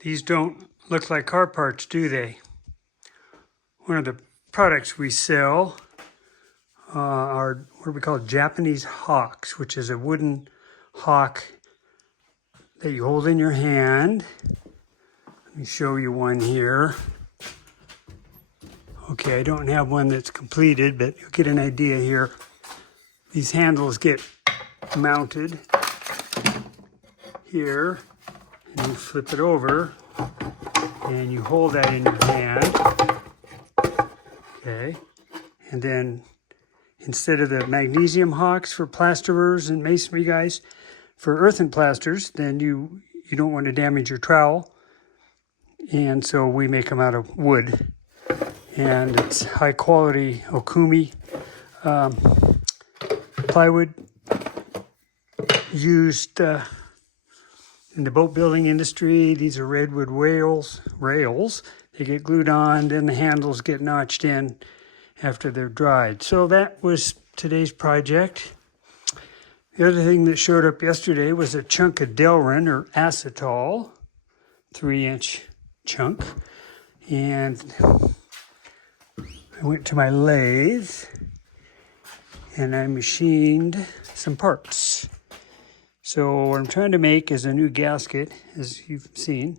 These don't look like car parts, do they? One of the products we sell are what we call Japanese hawks, which is a wooden hawk that you hold in your hand. Let me show you one here. Okay, I don't have one that's completed, but you'll get an idea here. These handles get mounted here, and you flip it over, and you hold that in your hand. Okay, and then instead of the magnesium hawks for plasterers and masonry guys, for earthen plasters, then you don't want to damage your trowel, and so we make them out of wood, and it's high quality Okumi plywood used in the boat building industry. These are redwood rails. They get glued on, then the handles get notched in after they're dried. So that was today's project. The other thing that showed up yesterday was a chunk of Delrin or acetal, 3-inch chunk. And I went to my lathe and I machined some parts. So what I'm trying to make is a new gasket, as you've seen,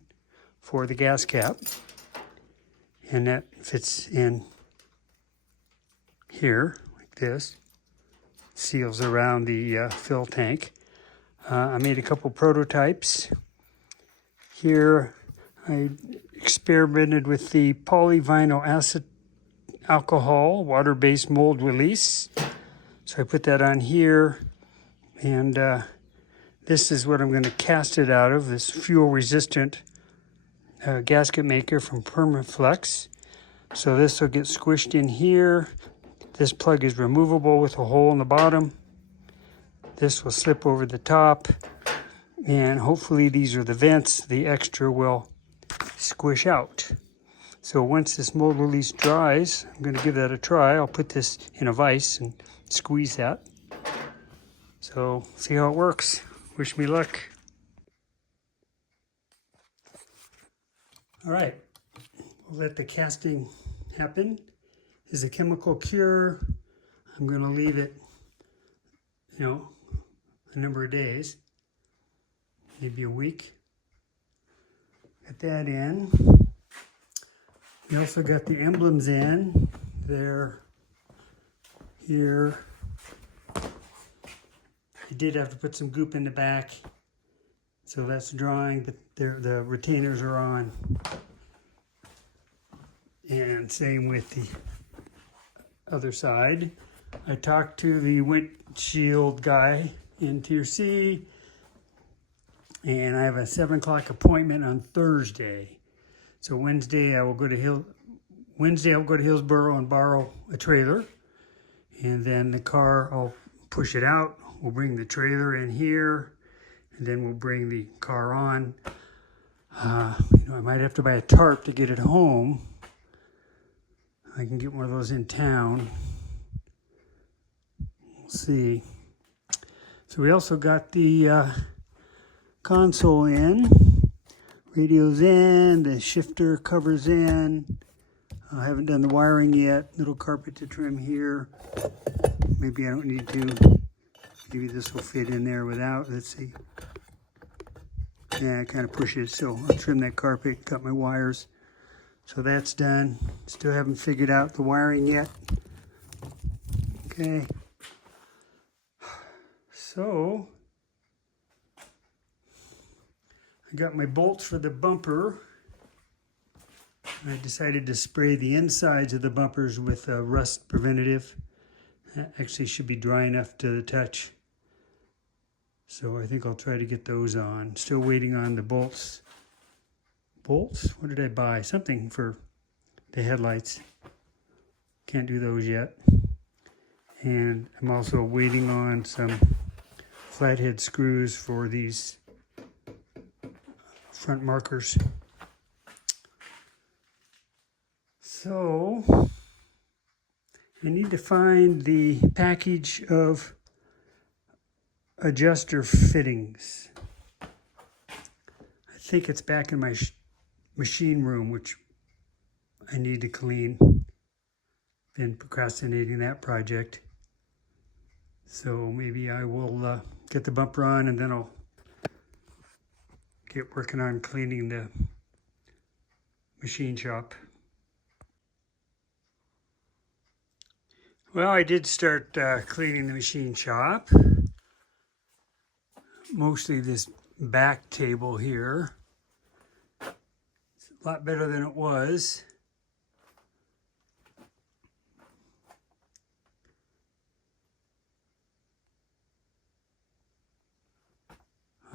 for the gas cap. And that fits in here, like this. Seals around the fill tank. I made a couple prototypes. Here I experimented with the polyvinyl acid alcohol water-based mold release. So I put that on here, and this is what I'm going to cast it out of, this fuel-resistant gasket maker from Permaflex. So this will get squished in here. This plug is removable with a hole in the bottom. This will slip over the top, and hopefully these are the vents. The extra will squish out. So once this mold release dries, I'm going to give that a try. I'll put this in a vise and squeeze that. So see how it works. Wish me luck. All right, we'll let the casting happen. This is a chemical cure. I'm going to leave it, a number of days, maybe a week. Get that in. We also got the emblems in. They're here. I did have to put some goop in the back, so that's drying, but the retainers are on. And same with the other side. I talked to the windshield guy in Tier C, and I have a 7 o'clock appointment on Thursday. So Wednesday I'll go to Hillsboro and borrow a trailer, and then the car, I'll push it out. We'll bring the trailer in here, and then we'll bring the car on. I might have to buy a tarp to get it home. I can get one of those in town. We'll see. So we also got the console in, radio's in, the shifter cover's in. I haven't done the wiring yet. Little carpet to trim here. Maybe I don't need to. Maybe this will fit in there without. Let's see. Yeah, it kind of pushes, so I'll trim that carpet, cut my wires. So that's done. Still haven't figured out the wiring yet. Okay. So, I got my bolts for the bumper. I decided to spray the insides of the bumpers with rust preventative. That actually should be dry enough to the touch. So I think I'll try to get those on. Still waiting on the bolts. Bolts? What did I buy? Something for the headlights. Can't do those yet. And I'm also waiting on some flathead screws for these front markers. So I need to find the package of adjuster fittings. I think it's back in my machine room, which I need to clean. Been procrastinating that project. So maybe I will get the bumper on, and then I'll get working on cleaning the machine shop. Well, I did start cleaning the machine shop. Mostly this back table here. It's a lot better than it was.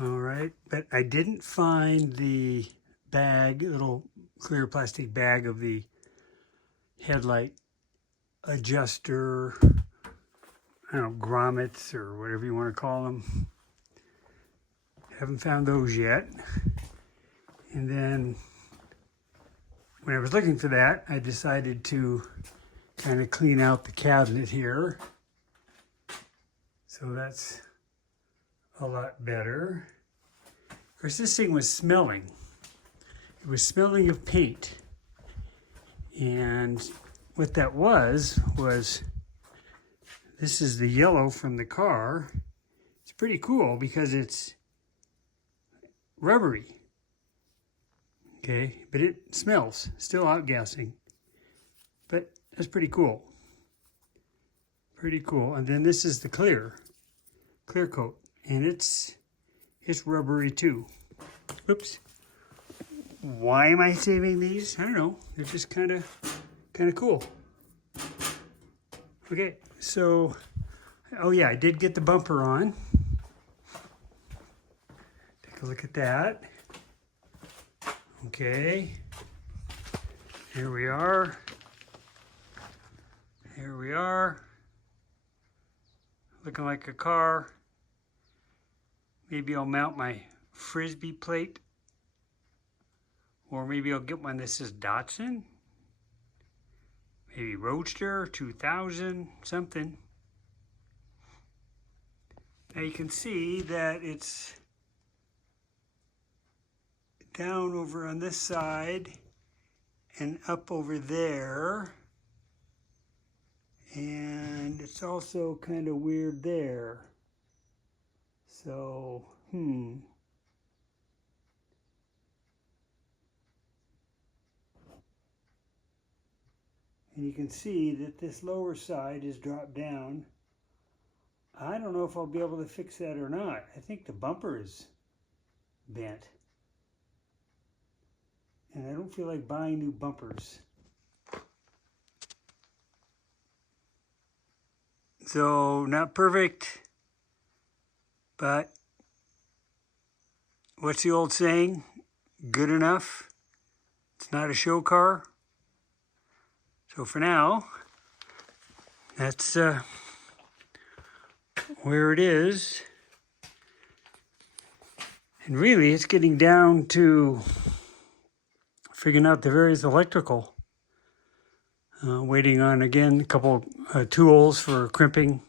All right, but I didn't find the bag, little clear plastic bag of the headlight adjuster, I don't know, grommets or whatever you want to call them. Haven't found those yet. And then when I was looking for that, I decided to kind of clean out the cabinet here. So that's a lot better. Of course, this thing was smelling. It was smelling of paint. And what that was this is the yellow from the car. It's pretty cool because it's rubbery. Okay, but it smells, still outgassing. But that's pretty cool. Pretty cool. And then this is the clear coat. And it's rubbery too. Oops. Why am I saving these? I don't know. They're just kind of cool. Okay, so, oh yeah, I did get the bumper on. Take a look at that. Okay. Here we are. Here we are. Looking like a car. Maybe I'll mount my Frisbee plate. Or maybe I'll get one that says Datsun. Maybe Roadster 2000, something. Now you can see that it's down over on this side and up over there. And it's also kind of weird there. So, And you can see that this lower side is dropped down. I don't know if I'll be able to fix that or not. I think the bumper is bent. And I don't feel like buying new bumpers. So, not perfect, but what's the old saying? Good enough. It's not a show car. So for now, that's where it is. And really, it's getting down to figuring out the various electrical. Waiting on, again, a couple tools for crimping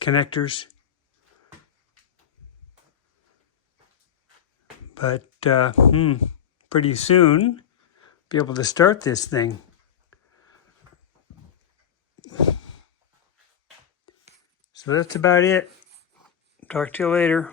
connectors. But pretty soon, be able to start this thing. So that's about it. Talk to you later.